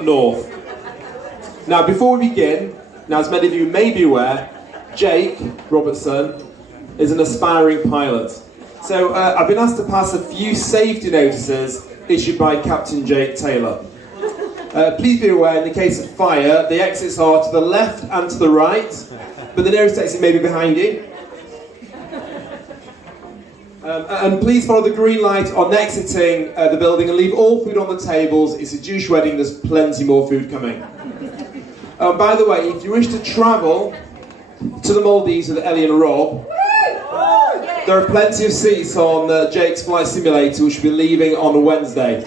up north. Now, before we begin, as many of you may be aware, Jake Robertson is an aspiring pilot. So I've been asked to pass a few safety notices issued by Captain Jake Taylor. Please be aware, in the case of fire, the exits are to the left and to the right, but the nearest exit may be behind you. And please follow the green light on exiting the building and leave all food on the tables. It's a Jewish wedding, there's plenty more food coming. By the way, if you wish to travel to the Maldives with Ellie and Rob, there are plenty of seats on Jake's flight simulator, which will be leaving on Wednesday.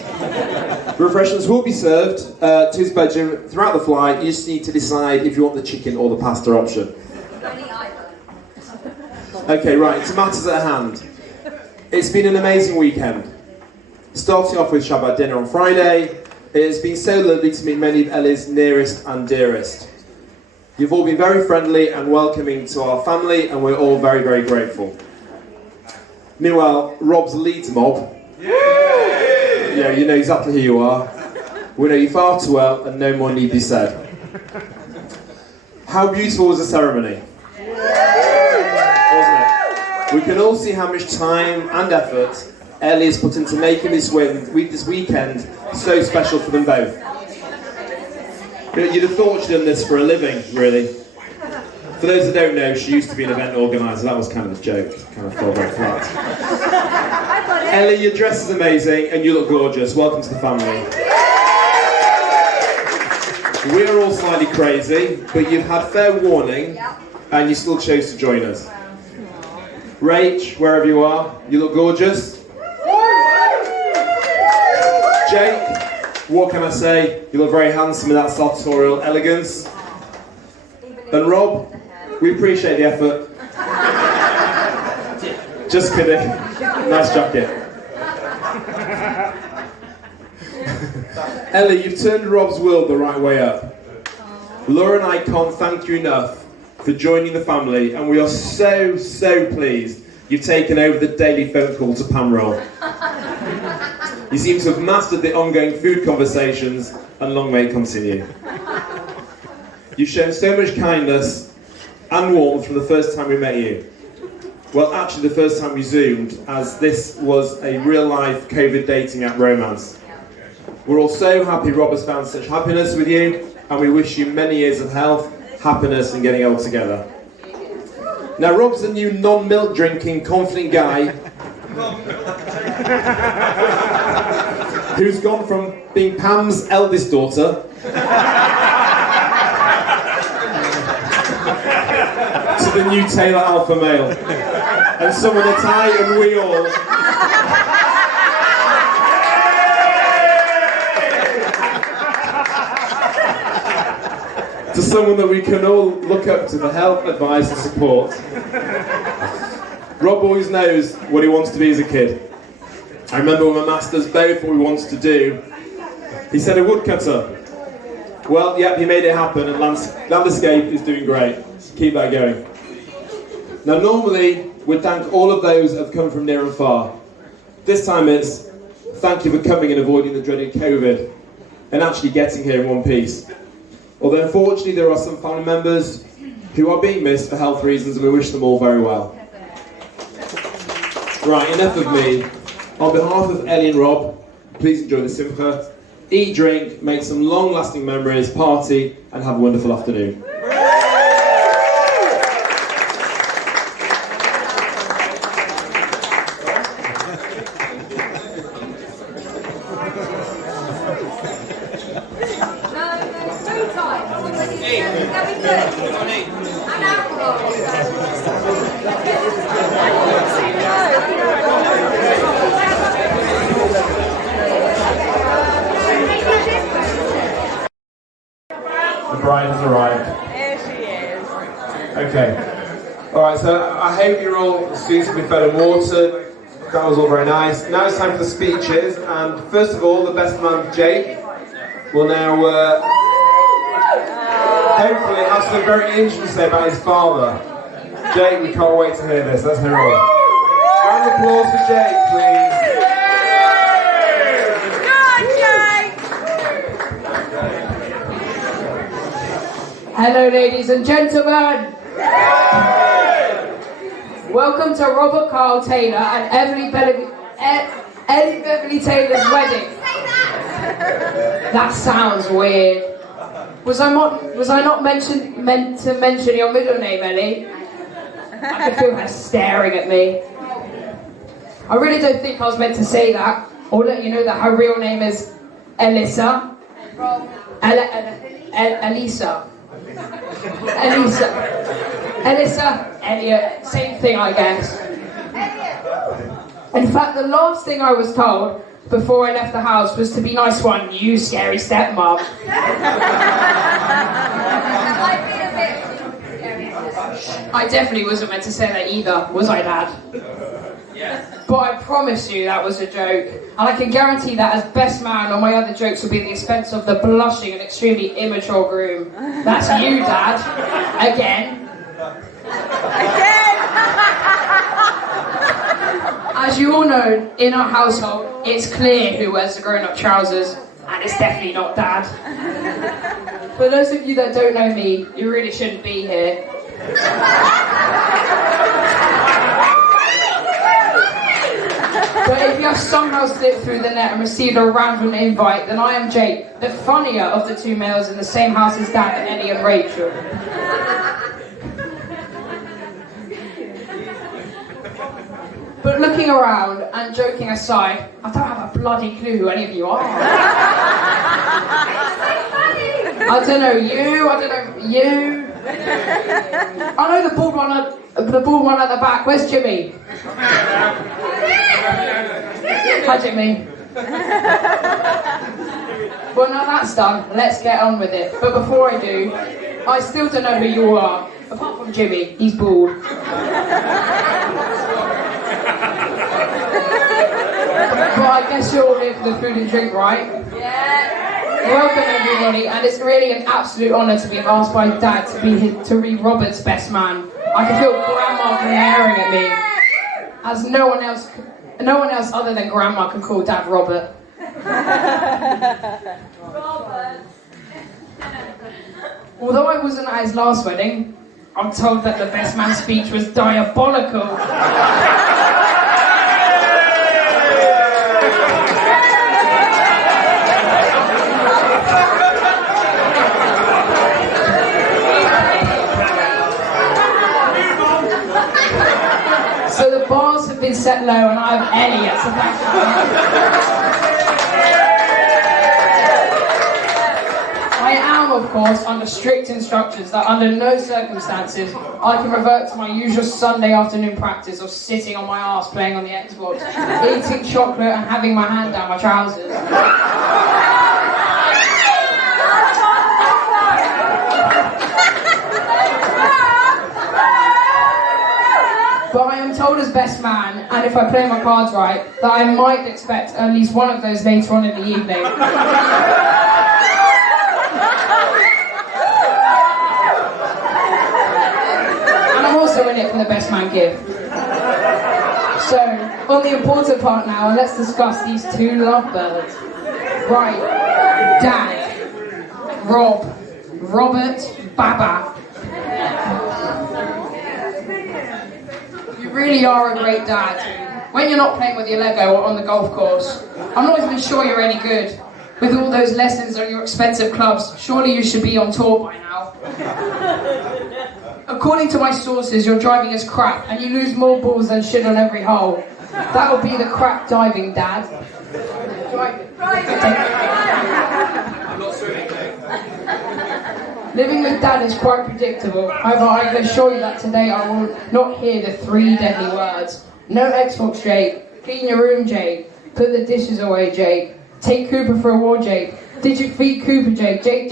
Refreshments will be served to his bedroom throughout the flight. You just need to decide if you want the chicken or the pasta option. Okay, right, to matters at hand. It's been an amazing weekend. Starting off with Shabbat dinner on Friday, it has been so lovely to meet many of Ellie's nearest and dearest. You've all been very friendly and welcoming to our family, and we're all very, very grateful. Meanwhile, Rob's Leeds mob. Yeah, you know exactly who you are. We know you far too well, and no more need be said. How beautiful was the ceremony? Wasn't it? We can all see how much time and effort Ellie has put into making this weekend so special for them both. You'd have thought she'd done this for a living, really. For those that don't know, she used to be an event organiser. That was kind of a joke, kind of fell very flat. Ellie, your dress is amazing and you look gorgeous. Welcome to the family. We are all slightly crazy, but you've had fair warning and you still chose to join us. Rach, wherever you are, you look gorgeous. Jake, what can I say? You look very handsome in that sartorial elegance. And Rob, we appreciate the effort. Just kidding. Nice jacket. Ellie, you've turned Rob's world the right way up. Laura and I can't thank you enough for joining the family, and we are so, so pleased you've taken over the daily phone call to Pam roll. You seem to have mastered the ongoing food conversations, and long may it continue. You've shown so much kindness and warmth from the first time we met you. Well, actually the first time we Zoomed, as this was a real-life COVID dating app romance. We're all so happy Rob has found such happiness with you, and we wish you many years of health, happiness and getting old together. Now Rob's a new non-milk drinking, confident guy who's gone from being Pam's eldest daughter to the new Taylor alpha male, and someone that I and we all to someone that we can all look up to for help, advice and support. Rob always knows what he wants to be as a kid. I remember when my masters both what we wanted to do. He said a woodcutter. Well, yep, he made it happen, and landscape is doing great. Keep that going. Now normally, we'd thank all of those that have come from near and far. This time it's, thank you for coming and avoiding the dreaded COVID, and actually getting here in one piece. Although unfortunately there are some family members who are being missed for health reasons, and we wish them all very well. Right, enough of me. On behalf of Ellie and Rob, please enjoy the simcha. Eat, drink, make some long-lasting memories, party, and have a wonderful afternoon. The bride has arrived. Here she is. Okay. Alright, so I hope you're all suitably fed and watered. That was all very nice. Now it's time for the speeches, and first of all, the best man, Jake, will now hopefully have something very interesting to say about his father. Jake, we can't wait to hear this. Let's hear it all. Round of applause for Jake, please. Go on, Jake! Hello, ladies and gentlemen. Welcome to Robert Carl Taylor and Ellie Beverly Taylor's wedding. That sounds weird. Was I not meant to mention your middle name, Ellie? I can feel her staring at me. I really don't think I was meant to say that, or let you know that her real name is Elissa. Elissa. Elliot, same thing, I guess. In fact, the last thing I was told before I left the house was to be nice one, you scary stepmom. I definitely wasn't meant to say that either, was I, Dad? Yes. But I promise you that was a joke. And I can guarantee that as best man, all my other jokes will be at the expense of the blushing and extremely immature groom. That's you, Dad. Again. As you all know, in our household, it's clear who wears the grown-up trousers, and it's definitely not Dad. For those of you that don't know me, you really shouldn't be here. But if you have somehow slipped through the net and received a random invite, then I am Jake, the funnier of the two males in the same house as Dad and Ellie and Rachel. But looking around and joking aside, I don't have a bloody clue who any of you are. I don't know you. I know the bald one at the back. Where's Jimmy? Hi, Jimmy. Well, now that's done, let's get on with it. But before I do, I still don't know who you are. Apart from Jimmy, he's bald. But I guess you're all here for the food and drink, right? Yeah. Welcome, everybody, and it's really an absolute honour to be asked by Dad to be Robert's best man. I can feel Grandma glaring at me, as no one else other than Grandma can call Dad Robert. Robert. Although I wasn't at his last wedding, I'm told that the best man speech was diabolical. So the bars have been set low and I have Ellie at the back. I am, of course, under strict instructions that under no circumstances I can revert to my usual Sunday afternoon practice of sitting on my arse playing on the Xbox, eating chocolate and having my hand down my trousers. But I am told as best man, and if I play my cards right, that I might expect at least one of those later on in the evening. And I'm also in it for the best man gift. So, on the important part now, let's discuss these two lovebirds. Right, Dad, Robert, Baba. You really are a great dad. When you're not playing with your Lego or on the golf course, I'm not even sure you're any good. With all those lessons on your expensive clubs, surely you should be on tour by now. According to my sources, your driving is crap and you lose more balls than shit on every hole. That would be the crap diving, Dad. I'm not swimming. Living with Dad is quite predictable. However, I can assure you that today I will not hear the three deadly words. No Xbox, Jake. Clean your room, Jake. Put the dishes away, Jake. Take Cooper for a walk, Jake. Did you feed Cooper, Jake? Jake.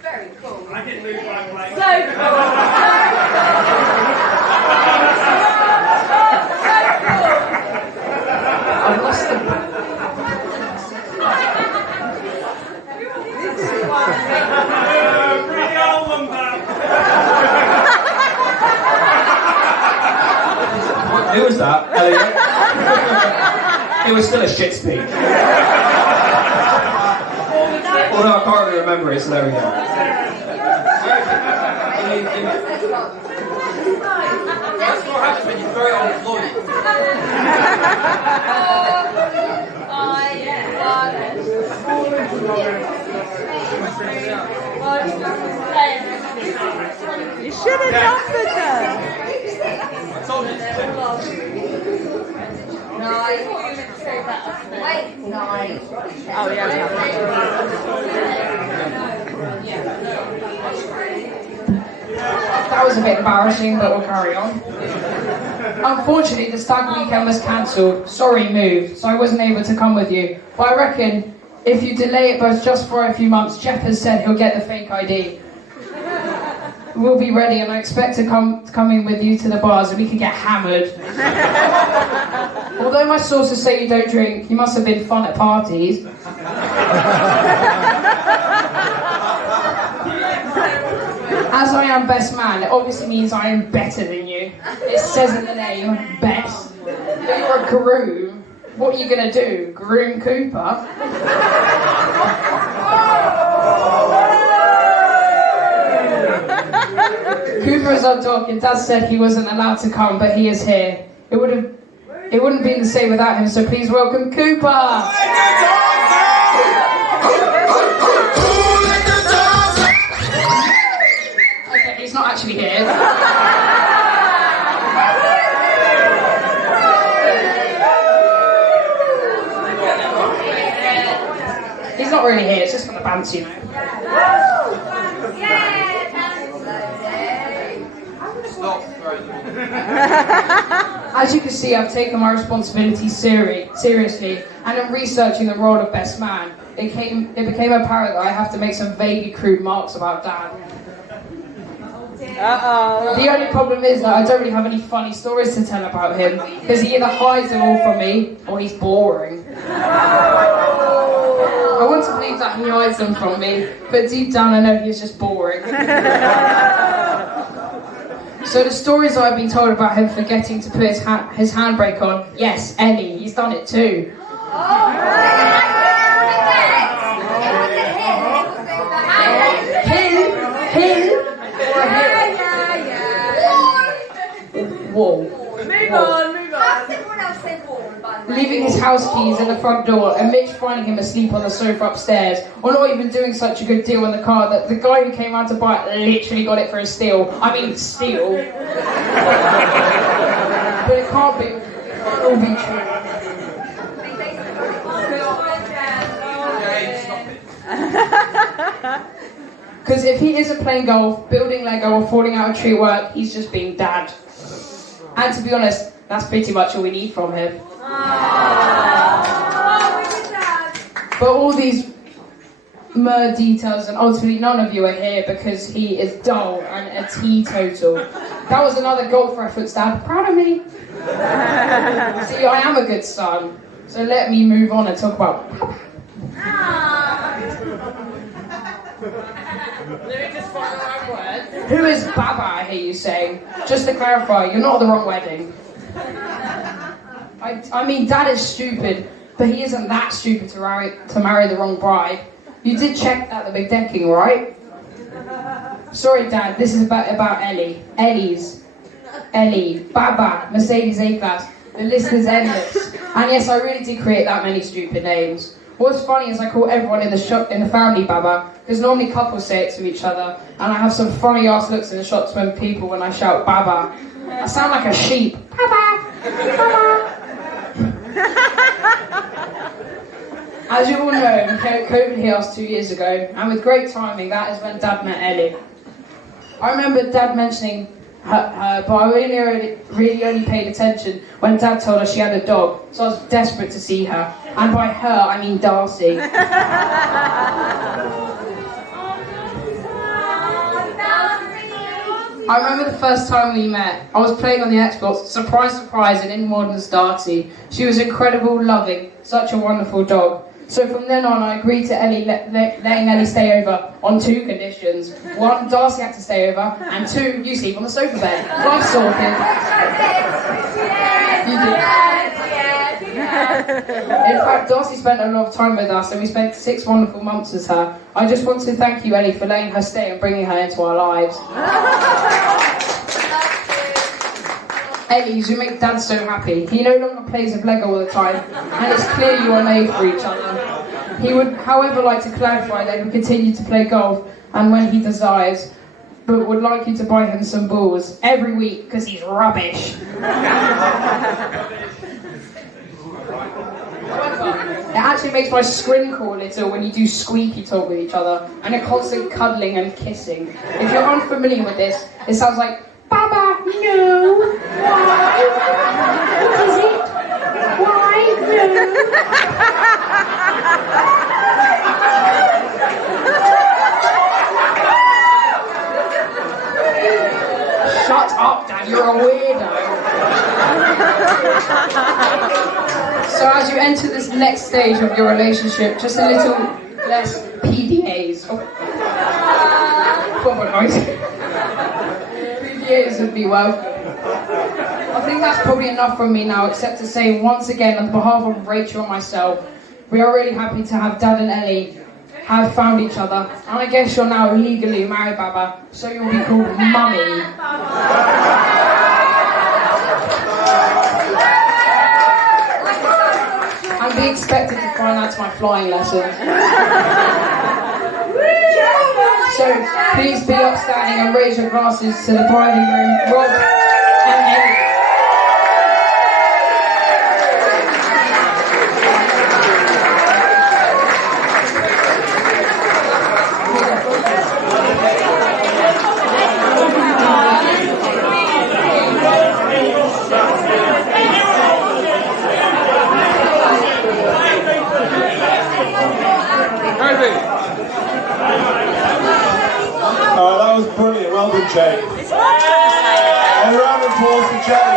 Very cool. I didn't lose my place. So cool. I've lost them. Pretty old one, man. Who was that? Elliot? shit speech. Oh no, I can't really remember it, so there we go. That's what happens when you throw it on the floor. You should have offered them. I told you to. Wait, nine. Oh yeah. That was a bit embarrassing, but we'll carry on. Unfortunately, the stag weekend was cancelled. Sorry, moved, so I wasn't able to come with you. But I reckon if you delay it both just for a few months, Jeff has said he'll get the fake ID. We'll be ready, and I expect to come in with you to the bars and we can get hammered. Although my sources say you don't drink, you must have been fun at parties. As I am best man, it obviously means I am better than you. It says in the name, best. But you're a groom. What are you going to do? Groom Cooper? Cooper is our dog, and Dad said he wasn't allowed to come, but he is here. It wouldn't be the same without him, so please welcome Cooper! Okay, he's not actually here. He's not really here, it's just for the bands, you know. As you can see, I've taken my responsibilities seriously, and in researching the role of best man, it became apparent that I have to make some vaguely crude marks about Dad. The only problem is that I don't really have any funny stories to tell about him, because he either hides them all from me, or he's boring. I want to believe that he hides them from me, but deep down I know he's just boring. So the stories I've been told about him forgetting to put his handbrake on, yes, Ellie, he's done it too. Whoa. Move on. Everyone else say wall, by the way. Leaving his house keys in the front door and Mitch finding him asleep on the sofa upstairs, or not even doing such a good deal on the car that the guy who came round to buy it literally got it for a steal. I mean, steal. But it can't be. It can't all be true. Because if he isn't playing golf, building Lego, or falling out of tree work, he's just being Dad. And to be honest, that's pretty much all we need from him. But all these mer details, and ultimately none of you are here because he is dull and a teetotal. That was another golf reference, Dad. Proud of me. See, I am a good son. So let me move on and talk about Papa. Let me just find the right word. Who is Baba, I hear you saying? Just to clarify, you're not at the wrong wedding. I mean, Dad is stupid, but he isn't that stupid to marry the wrong bride. You did check at the big decking, right? Sorry, Dad, this is about Ellie. Ellie, Baba, Mercedes A-Class. The list is endless. And yes, I really did create that many stupid names. What's funny is I call everyone in the family Baba, because normally couples say it to each other, and I have some funny ass looks in the shots when I shout Baba. I sound like a sheep. Baba! Baba! As you all know, COVID hit us 2 years ago, and with great timing, that is when Dad met Ellie. I remember Dad mentioning her, but I really only paid attention when Dad told us she had a dog, so I was desperate to see her. And by her, I mean Darcy. I remember the first time we met. I was playing on the Xbox, surprise, surprise, and in wandered Darcy. She was incredible, loving, such a wonderful dog. So from then on, I agreed to letting Ellie stay over on 2 conditions. 1, Darcy had to stay over, and 2, you sleep on the sofa bed. Life sorted. You did. In fact, Darcy spent a lot of time with us and we spent 6 wonderful months with her. I just want to thank you, Ellie, for letting her stay and bringing her into our lives. Ellie, you make Dad so happy. He no longer plays with Lego all the time, and it's clear you are made for each other. He would, however, like to clarify that he will continue to play golf and when he desires, but would like you to buy him some balls every week because he's rubbish. It actually makes my screen call a little when you do squeaky talk with each other and a constant cuddling and kissing. If you're unfamiliar with this, it sounds like, Baba, no. Why? What is it? Why? No. Shut up, Dad, you're a weirdo. So as you enter this next stage of your relationship, just a little less PDAs. PDAs would be well. I think that's probably enough from me now, except to say once again on behalf of Rachel and myself, we are really happy to have Dad and Ellie have found each other. And I guess you're now legally married, Baba, so you'll be called Mummy. And be expected to find that's my flying lesson. So please be upstanding and raise your glasses to the bride and groom, Rob and Ellie. Oh, that was brilliant. Well done, Jake. It's what I'm trying to say. A round of applause for Jake.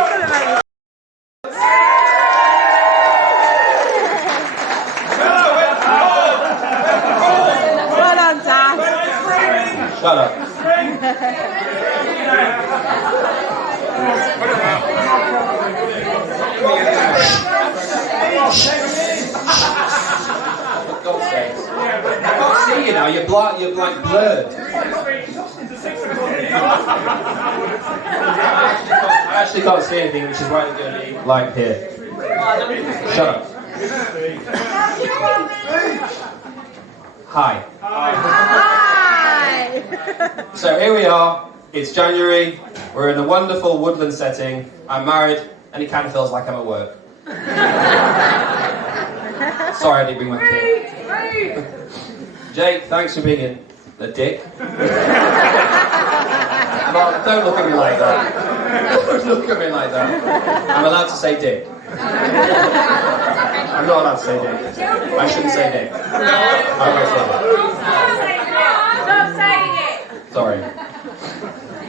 Well done, Dad. Shut up. For God's sakes. I can't see you now, you're like blurred. I actually can't see anything, which is why it's going to be like here. Shut up. Hi. Hi. So here we are, it's January, we're in a wonderful woodland setting, I'm married, and it kind of feels like I'm at work. Sorry I didn't bring my kid. Jake, thanks for being a dick. Well, don't look at me like that. Don't look at me like that. I'm allowed to say dick. I'm not allowed to say dick. I shouldn't say dick. I won't say dick. Stop saying it! Sorry.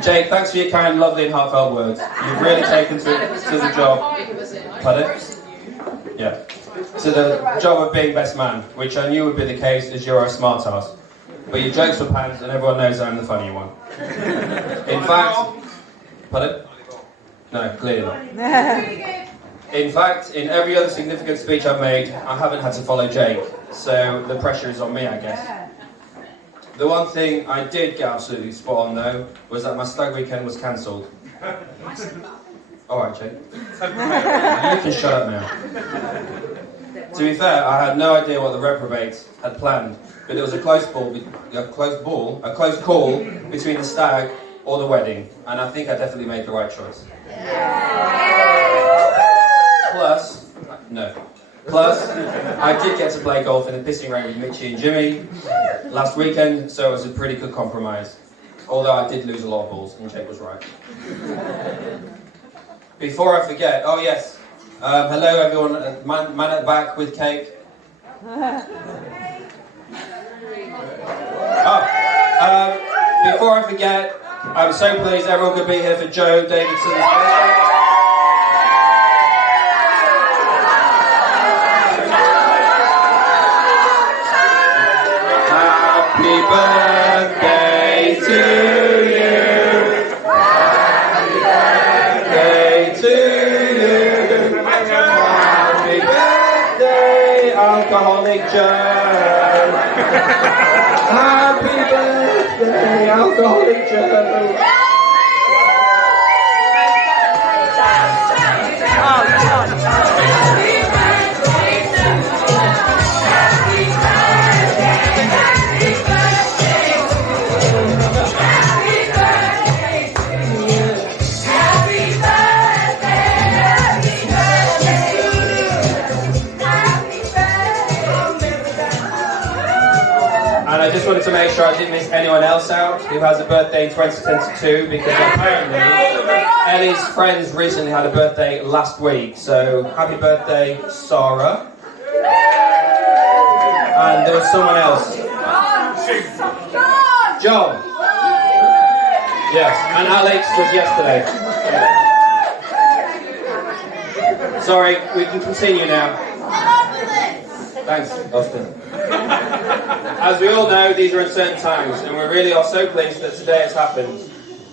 Jake, thanks for your kind, lovely and heartfelt words. You've really taken to the job. Pardon? Yeah. To the job of being best man, which I knew would be the case as you're a smart ass. But your jokes were pants and everyone knows I'm the funny one. In fact... Pardon? No, clearly not. In fact, in every other significant speech I've made, I haven't had to follow Jake, so the pressure is on me, I guess. The one thing I did get absolutely spot on, though, was that my stag weekend was cancelled. Alright, Jake. You can shut up now. To be fair, I had no idea what the reprobates had planned, but it was a close call between the stag or the wedding, and I think I definitely made the right choice. Plus, I did get to play golf in the pissing rain with Mitchie and Jimmy last weekend, so it was a pretty good compromise. Although I did lose a lot of balls, and Jake was right. Before I forget, oh yes, hello everyone, man at the back with cake. Before I forget, I'm so pleased everyone could be here for Joe Davidson's birthday. Happy birthday to you. Happy birthday to you. Happy birthday. Alcoholic Joe. Happy birthday, Alcoholic Joe. And I just wanted to make sure I didn't miss anyone else out who has a birthday in 2022, because apparently Ellie's friends recently had a birthday last week. So happy birthday, Sarah. And there was someone else. John. Yes, and Alex was yesterday. Sorry, we can continue now. Thanks, Austin. As we all know, these are uncertain times, and we really are so pleased that today has happened.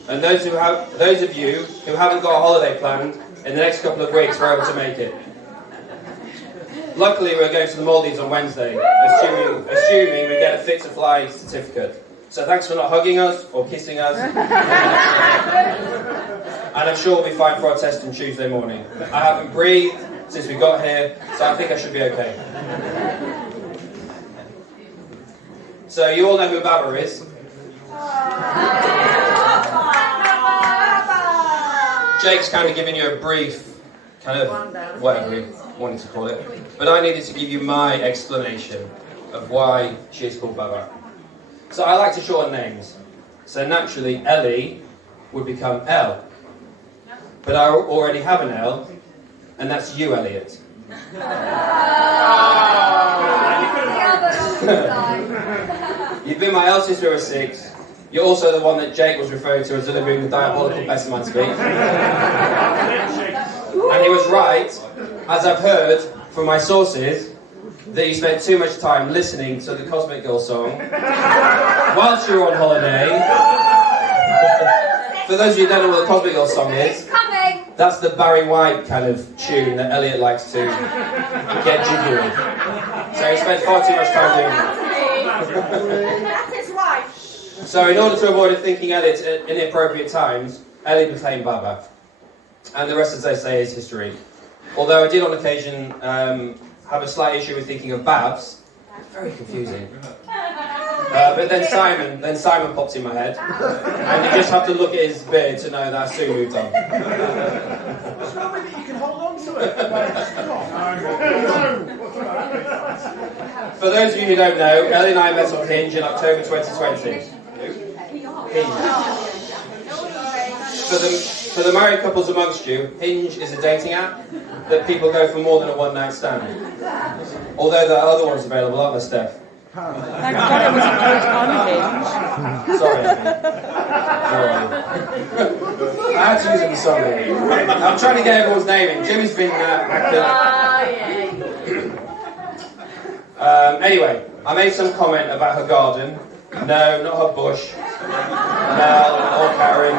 And those of you who haven't got a holiday planned in the next couple of weeks were able to make it. Luckily, we're going to the Maldives on Wednesday, assuming we get a fit to fly certificate. So thanks for not hugging us or kissing us. And I'm sure we'll be fine for our test on Tuesday morning. I haven't breathed since we got here, so I think I should be okay. So you all know who Baba is. Jake's kind of giving you a brief, kind of whatever you wanted to call it. But I needed to give you my explanation of why she is called Baba. So I like to shorten names. So naturally, Ellie would become Elle. But I already have an L, and that's you, Elliot. You've been my L since we were 6. You're also the one that Jake was referring to as delivering the diabolical best man speech. And he was right, as I've heard from my sources, that you spent too much time listening to the Cosmic Girl song whilst you were on holiday. For those of you who don't know what the Cosmic Girl song is, that's the Barry White kind of tune that Elliot likes to get jiggy with. So he spent far too much time doing that. That is right. So in order to avoid thinking Elliot at inappropriate times, Elliot became Baba. And the rest, as they say, is history. Although I did on occasion have a slight issue with thinking of Babs. It's very confusing. But then Simon popped in my head. And you just have to look at his beard to know that I soon moved on. What's wrong with it? You can hold on to it. For those of you who don't know, Ellie and I met on Hinge in October 2020. Hinge. For the married couples amongst you, Hinge is a dating app that people go for more than a one-night stand. Although there are other ones available, aren't there, Steph? Thank God it wasn't on Hinge. Sorry. I had to use it for something. I'm trying to get everyone's name in. Jimmy's been active. Anyway, I made some comment about her garden. No, not her bush. Mel or Karen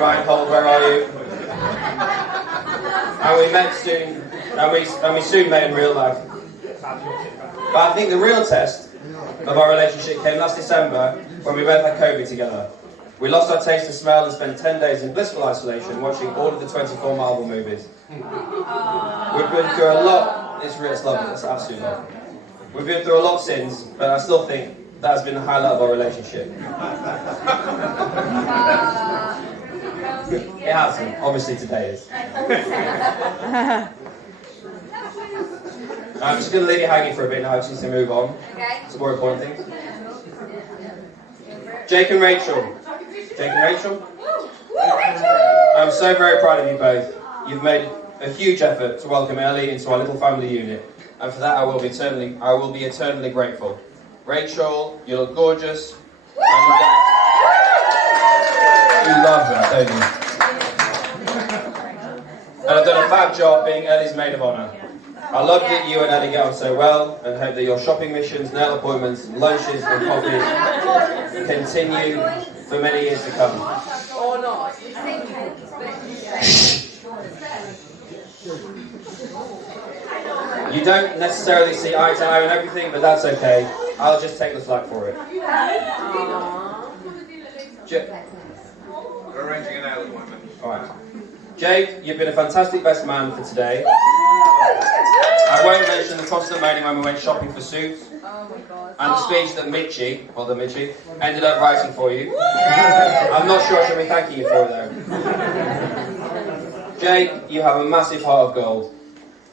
Reinhold, where are you? And we met soon, and we soon met in real life. But I think the real test of our relationship came last December when we both had COVID together. We lost our taste and smell and spent 10 days in blissful isolation watching all of the 24 Marvel movies. We've been through a lot. It's lovely. It's absolutely lovely. We've been through a lot since, but I still think that has been the highlight of our relationship. It hasn't. Obviously today is. I'm just going to leave you hanging for a bit now, just to move on. Okay. Some more important things. Jake and Rachel. Jake and Rachel? I'm so very proud of you both. You've made a huge effort to welcome Ellie into our little family unit, and for that I will be eternally grateful. Rachel, you look gorgeous. You love that, don't you? And I've done a fab job being Ellie's maid of honour. I love that you and Ellie get on so well, and hope that your shopping missions, nail appointments, lunches and coffees continue for many years to come. Or not. You don't necessarily see eye to eye on everything, but that's okay. I'll just take the flak for it. We're arranging an ale appointment. Alright. Jake, you've been a fantastic best man for today. I won't mention the constant moaning when we went shopping for suits. And the speech that Mitchie, ended up writing for you. I'm not sure I should be thanking you for it though. Jake, you have a massive heart of gold.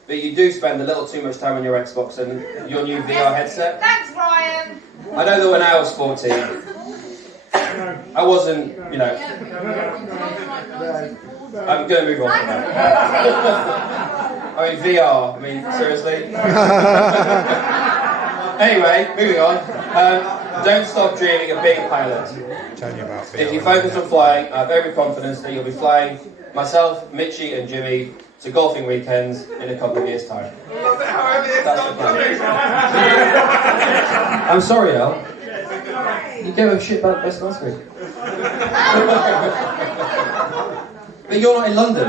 But you do spend a little too much time on your Xbox and your new VR headset. Thanks, Ryan. I know that when I was 14, I wasn't, you know... I'm going to move on from that. I mean, VR, I mean, seriously? Anyway, moving on. Don't stop dreaming of being a pilot. If you focus on flying, I have every confidence that you'll be flying myself, Mitchie and Jimmy to golfing weekends in a couple of years' time. That's the plan. I'm sorry, El. You gave a shit about best last week. But you're not in London.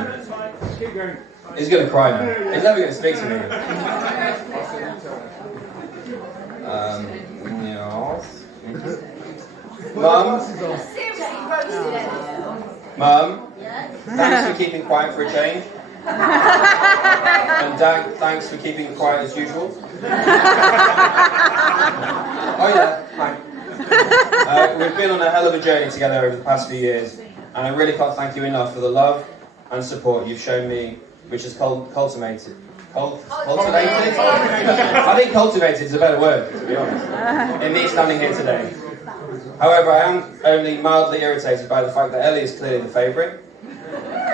He's going to cry now. He's never going to speak to me. Mum, thanks for keeping quiet for a change. And Dad, thanks for keeping quiet as usual. Oh yeah, hi. We've been on a hell of a journey together over the past few years, and I really can't thank you enough for the love and support you've shown me, which has cultivated? I think cultivated is a better word, to be honest, in me standing here today. However, I am only mildly irritated by the fact that Ellie is clearly the favourite.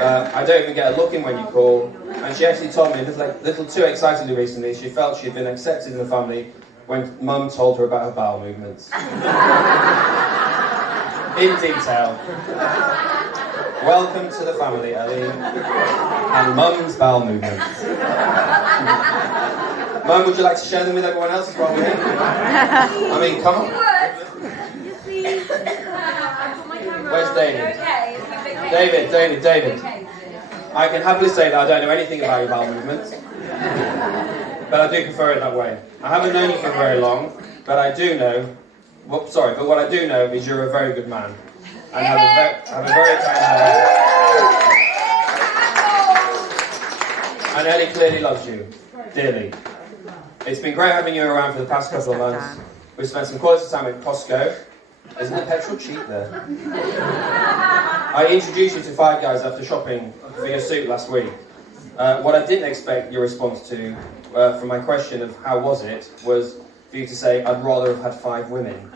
I don't even get a look in when you call, and she actually told me a little too excitedly recently she felt she had been accepted in the family when Mum told her about her bowel movements. In detail. Welcome to the family, Ellie, and Mum's bowel movements. Mum, would you like to share them with everyone else as well? I mean, come on. Where's David? David. I can happily say that I don't know anything about your bowel movements, but I do prefer it that way. I haven't known you for very long, but I do know. But what I do know is you're a very good man. And have a very kind heart. And Ellie clearly loves you, dearly. It's been great having you around for the past couple of months. We've spent some quality time at Costco. Isn't the petrol cheap there? I introduced you to Five Guys after shopping for your suit last week. What I didn't expect your response to, from my question of how was it, was for you to say, I'd rather have had 5 women.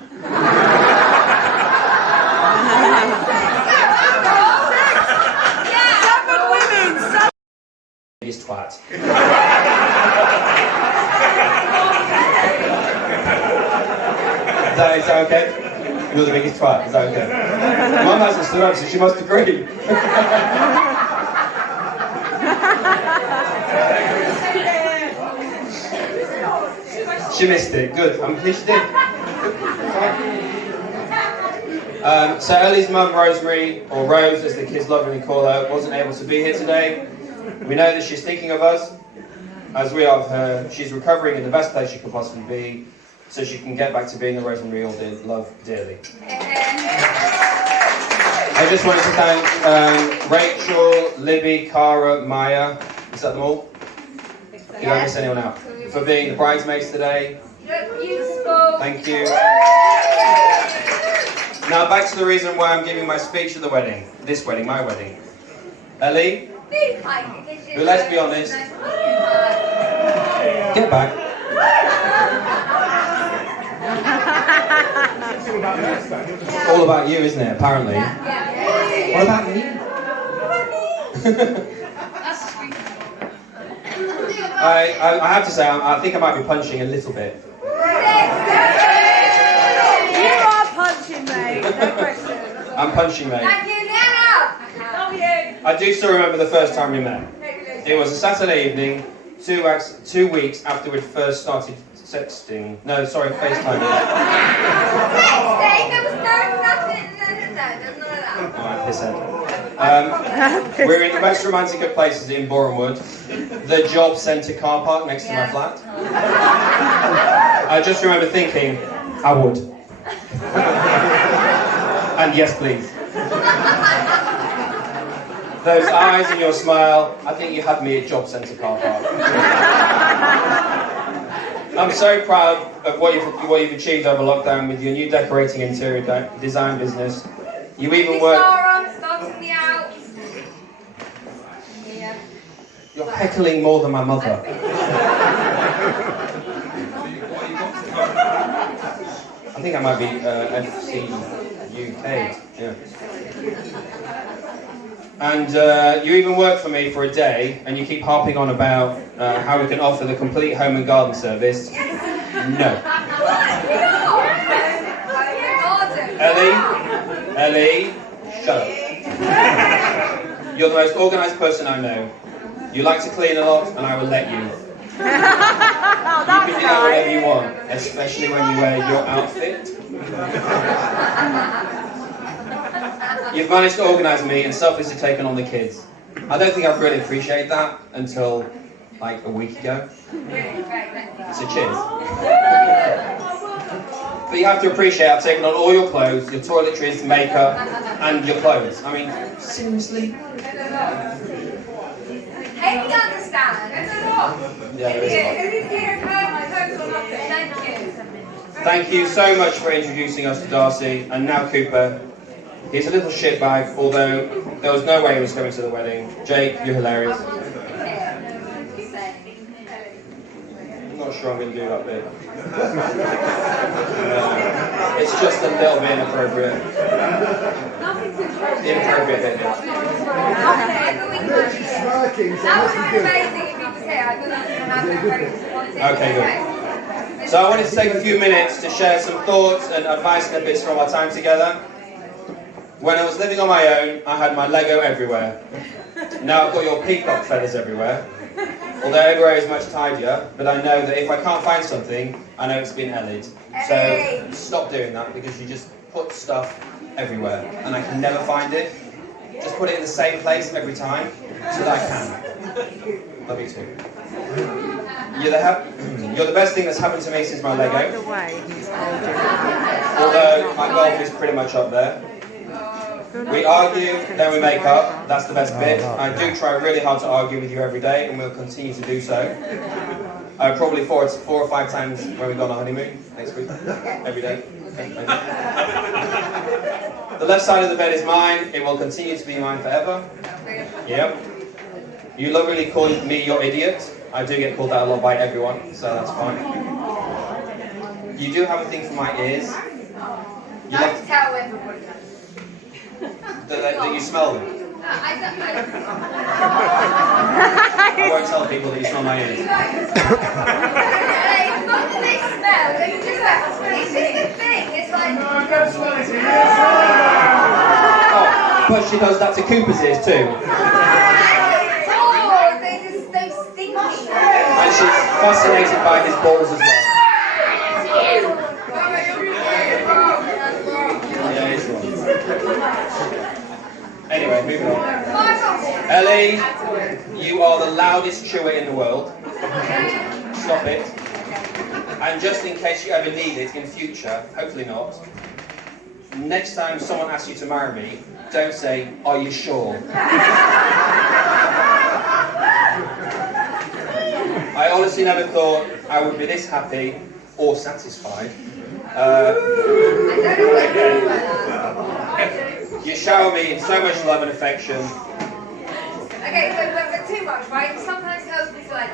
Biggest twat. Is that okay? You're the biggest twat, is that okay? Mum hasn't stood up, so she must agree. She missed it, good. I'm pleased she did. So Ellie's mum, Rosemary, or Rose as the kids lovingly call her, wasn't able to be here today. We know that she's thinking of us, as we are of her. She's recovering in the best place she could possibly be, so she can get back to being the Rosemary we all love dearly. I just wanted to thank Rachel, Libby, Cara, Maya, is that them all? Did I miss anyone out? For being the bridesmaids today. Beautiful. Thank you. Now back to the reason why I'm giving my speech at the wedding. This wedding, my wedding. Ellie, who, let's be honest, get back. It's all about you, isn't it, apparently? What about me? I have to say, I think I might be punching a little bit. You are punching, mate. No question. I'm punching, mate. Thank you, Nana. Love you. I do still remember the first time we met. It was a Saturday evening, 2 weeks after we'd first started sexting. No, sorry, FaceTime. Sexting? There was no nothing. No, there's none of that. Alright, piss head. We're in the most romantic of places in Borehamwood, the job centre car park next to my flat. I just remember thinking, I would. And yes, please. Those eyes and your smile, I think you had me at job centre car park. I'm so proud of what you've achieved over lockdown with your new decorating interior design business. You even work... Starting me out. Yeah. You're heckling more than my mother. I think I might be FC UK. Yeah. And you even work for me for a day, and you keep harping on about how we can offer the complete home and garden service. No. Ellie, shut up. You're the most organised person I know. You like to clean a lot, and I will let you. You can do whatever you want, especially when you wear your outfit. You've managed to organise me and selflessly taken on the kids. I don't think I've really appreciated that until like a week ago. So cheers. But you have to appreciate I've taken on all your clothes, your toiletries, makeup, and your clothes. I mean, seriously? Amy understands. Yeah, there is one. Thank you so much for introducing us to Darcy, and now Cooper. He's a little shitbag, although there was no way he was coming to the wedding. Jake, you're hilarious. I'm not sure I'm going to do that bit. It's just a little bit inappropriate. The inappropriate bit. Okay, good. So I wanted to take a few minutes to share some thoughts and advice snippets from our time together. When I was living on my own, I had my Lego everywhere. Now I've got your peacock feathers everywhere. Although everywhere is much tidier, but I know that if I can't find something, I know it's been Ellie'd. So stop doing that, because you just put stuff everywhere, and I can never find it. Just put it in the same place every time, so that I can. Love you too. You're the best thing that's happened to me since my Lego. Although my golf is pretty much up there. We argue, then we make up. That's the best bit. I do try really hard to argue with you every day, and we'll continue to do so. Probably four or five times when we go on a honeymoon next week. Every day. The left side of the bed is mine. It will continue to be mine forever. Yep. You lovingly call me your idiot. I do get called that a lot by everyone, so that's fine. You do have a thing for my ears. You Don't tell everybody. That you smell them. I won't tell people that you smell my ears. It's not that they smell, it's just a thing. It's like... Oh, but she does that to Cooper's ears too. Oh, they stink. And she's fascinated by his balls as well. Yeah, he's wrong. Anyway, moving on. Ellie, you are the loudest chewer in the world. Stop it. And just in case you ever need it in future, hopefully not, next time someone asks you to marry me, don't say, "Are you sure?" I honestly never thought I would be this happy or satisfied. You shower me in so much love and affection. Okay, but too much, right? Sometimes husbands are like,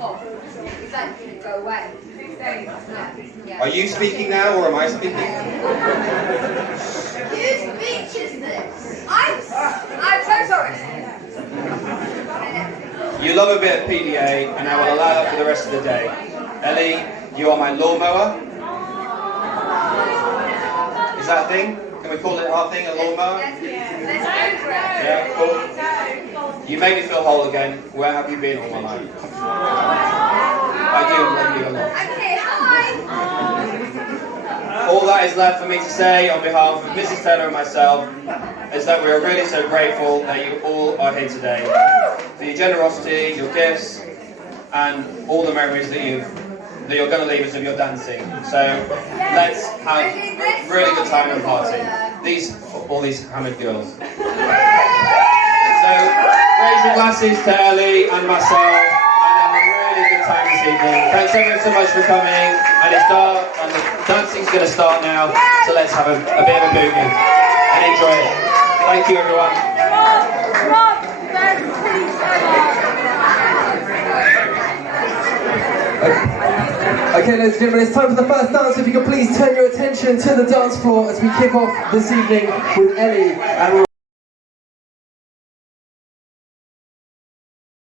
off. He's like, go away. Yeah. Are you speaking now, or am I speaking? Whose bitch is this? I'm so sorry. You love a bit of PDA, and I will allow that for the rest of the day. Ellie, you are my lawnmower. Is that a thing? Can we call it our thing, a lawnmower? Let's go for it. Yeah, cool. You make me feel whole again. Where have you been all my life? I do love you a lot. Okay, hi. All that is left for me to say on behalf of Mrs. Taylor and myself is that we are really so grateful that you all are here today for your generosity, your gifts, and all the memories that you're going to leave us of your dancing. So let's have a really good time and party. All these hammered girls. So raise your glasses to Ellie and myself, and have a really good time this evening. Thanks everyone so much for coming, and it's dark, and the dancing's going to start now, so let's have a bit of a boogie and enjoy it. Thank you everyone. Rob, please Okay, ladies and gentlemen, it's time for the first dance. If you could please turn your attention to the dance floor as we kick off this evening with Ellie and